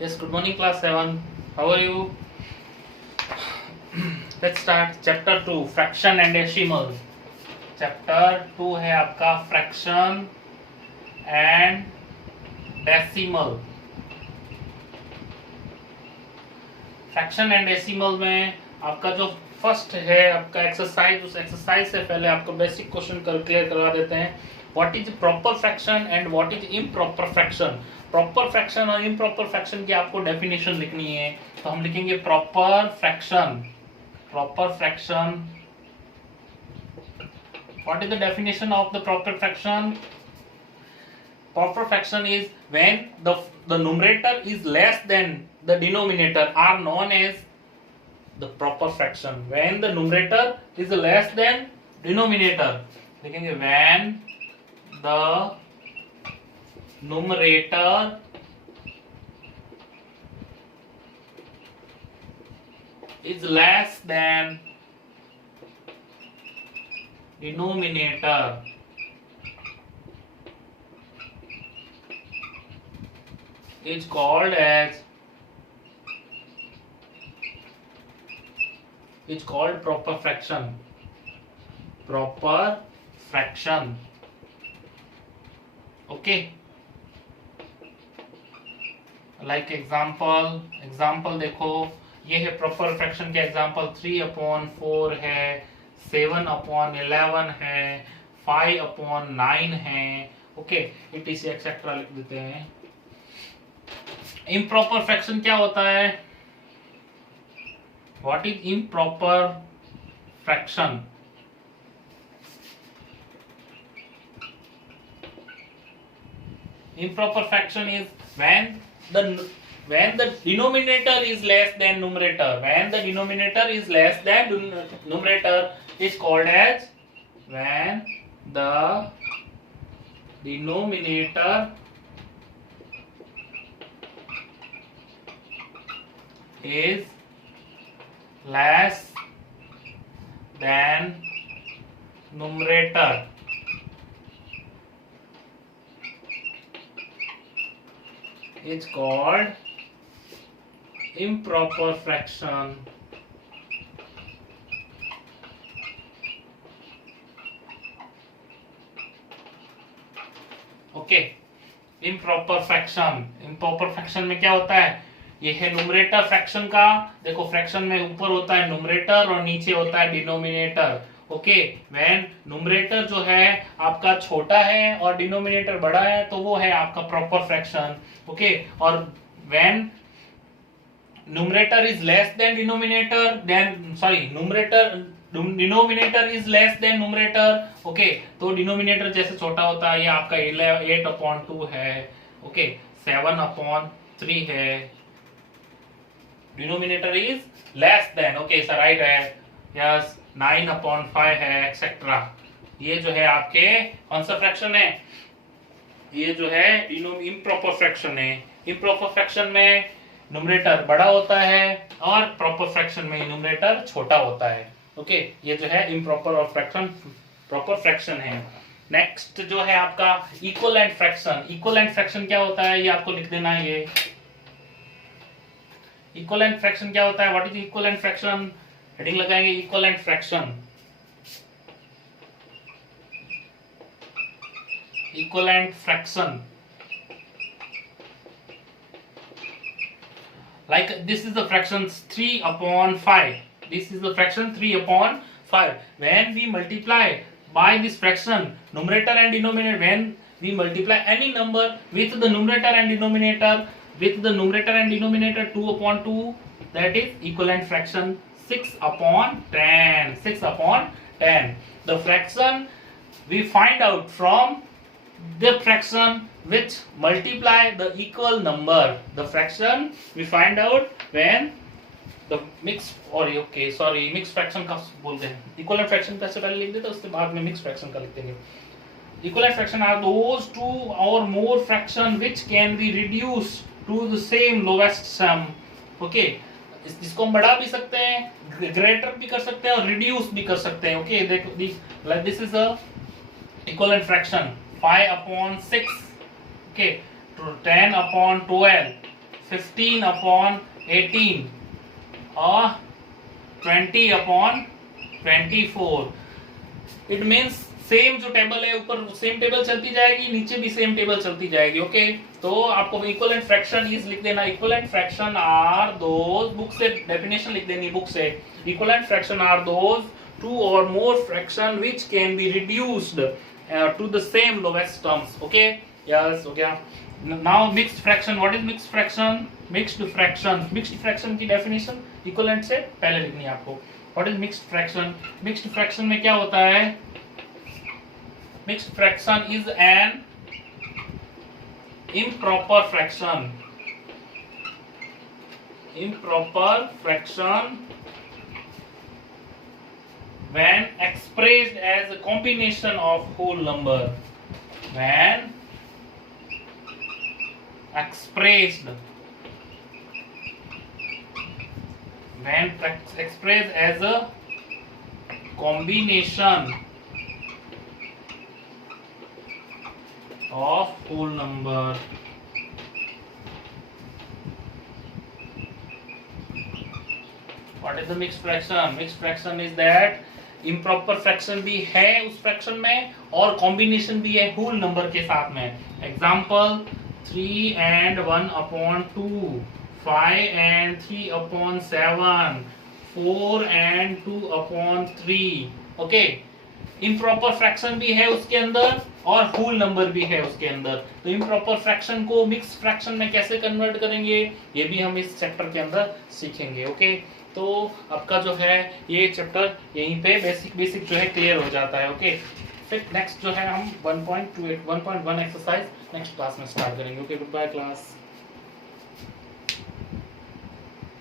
Yes, good morning, class 7. How are you? Let's start chapter 2, fraction and decimal. Chapter 2 है आपका fraction and decimal. Fraction and decimal में आपका जो first है आपका एक्सरसाइज, उस एक्सरसाइज से पहले आपको बेसिक क्वेश्चन क्लियर करवा देते हैं. What is proper fraction and what is improper fraction. Proper fraction और इम्प्रॉपर फ्रैक्शन की आपको डेफिनेशन लिखनी है, तो हम लिखेंगे proper fraction. Proper fraction, what is the definition of the proper fraction. Proper fraction is when the numerator is less than the denominator are known as the proper fraction. When the numerator is less than denominator, लिखेंगे when the numerator is less than denominator, is called proper fraction. Proper fraction. Okay, like example देखो, ये है proper fraction के example. 3/4 है, 7/11 है, 5/9 है. Okay, etc etcetera लिख देते हैं. इम्प्रॉपर फ्रैक्शन क्या होता है? What is improper fraction? Improper fraction is when the denominator is less than numerator. When the denominator is less than numerator is called as when the denominator is less than numerator. It's called improper fraction. Okay, improper fraction. Improper fraction में क्या होता है? ये है numerator fraction का. देखो, fraction में ऊपर होता है न्यूमरेटर और नीचे होता है डिनोमिनेटर. ओके, व्हेन न्यूमरेटर जो है आपका छोटा है और डिनोमिनेटर बड़ा है, तो वो है आपका प्रॉपर फ्रैक्शन. ओके, और when numerator is less than denominator, then sorry denominator is less than numerator. Okay, तो डिनोमिनेटर जैसे छोटा होता है, ये आपका 8/2 है. ओके, 7/3 है. Denominator is less then, okay sir right है, यस, 9/5 है, एक्सेट्रा. ये जो है आपके कौन सा फ्रैक्शन है? ये जो है इम्प्रॉपर फ्रैक्शन है. इम्प्रॉपर फ्रैक्शन में न्यूमरेटर बड़ा होता है और प्रॉपर फ्रैक्शन में न्यूमरेटर छोटा होता है. ओके, ये जो है इम्प्रॉपर और फ्रैक्शन प्रॉपर फ्रैक्शन है. नेक्स्ट जो है आपका इक्विवेलेंट फ्रैक्शन. इक्विवेलेंट फ्रैक्शन क्या होता है, ये आपको लिख देना है. ये इक्विवेलेंट फ्रैक्शन क्या होता है? What is equivalent fraction? Heading लगाएंगे equivalent fraction. Equivalent fraction, like this is the fraction 3/5. This is the fraction 3/5. When we multiply by this fraction numerator and denominator, when we multiply any number with the numerator and denominator, 2/2, that is equivalent fraction. 6/10. 6/10. The fraction we find out from the fraction which multiply the equal number. The fraction we find out when the mixed fraction का बोलते हैं. equivalent fraction कैसे पहले लिख देते हैं, उसके बाद में mixed fraction का लिखते हैं. equivalent fraction are those two or more fraction which can be reduced to the same lowest sum. Okay, इसको हम बढ़ा भी सकते हैं, ग्रेटर भी कर सकते हैं और रिड्यूस भी कर सकते हैं. ओके, देखो this is a equivalent fraction. 5/6, okay, 10/12, 15 upon 18 और 20 upon 24. इट मीन्स सेम जो टेबल है ऊपर सेम टेबल चलती जाएगी, नीचे भी सेम टेबल चलती जाएगी. ओके तो आपको इक्विवेलेंट फ्रैक्शन इज लिख देना. Equivalent fraction are those, book से डेफिनेशन लिख देनी बुक से. Equivalent fraction are those two और more fraction which can be reduced to the same lowest terms. Okay yes हो गया. Now mixed fraction. What is mixed fraction? Mixed fraction, mixed fraction की definition equivalent से पहले लिखनी है आपको. What is mixed fraction? Mixed fraction में क्या होता है? Mixed fraction is an improper fraction. Improper fraction when expressed as a combination of whole number. When expressed as a combination of whole number. What is the mixed fraction? Mixed fraction is that improper fraction भी है उस fraction में और combination भी है whole number के साथ में. Example 3 and 1 upon 2, 5 and 3 upon 7, 4 and 2 upon 3. Okay. Improper fraction भी है उसके अंदर और होल नंबर भी है उसके अंदर. तो इम्प्रॉपर फ्रैक्शन को मिक्स फ्रैक्शन में कैसे कन्वर्ट करेंगे ये भी हम इस चैप्टर के अंदर सीखेंगे. ओके तो आपका जो है ये चैप्टर यहीं पे बेसिक जो है क्लियर हो जाता है. ओके फिर नेक्स्ट जो है हम 1.1 एक्सरसाइज नेक्स्ट क्लास में स्टार्ट करेंगे. Okay good bye class.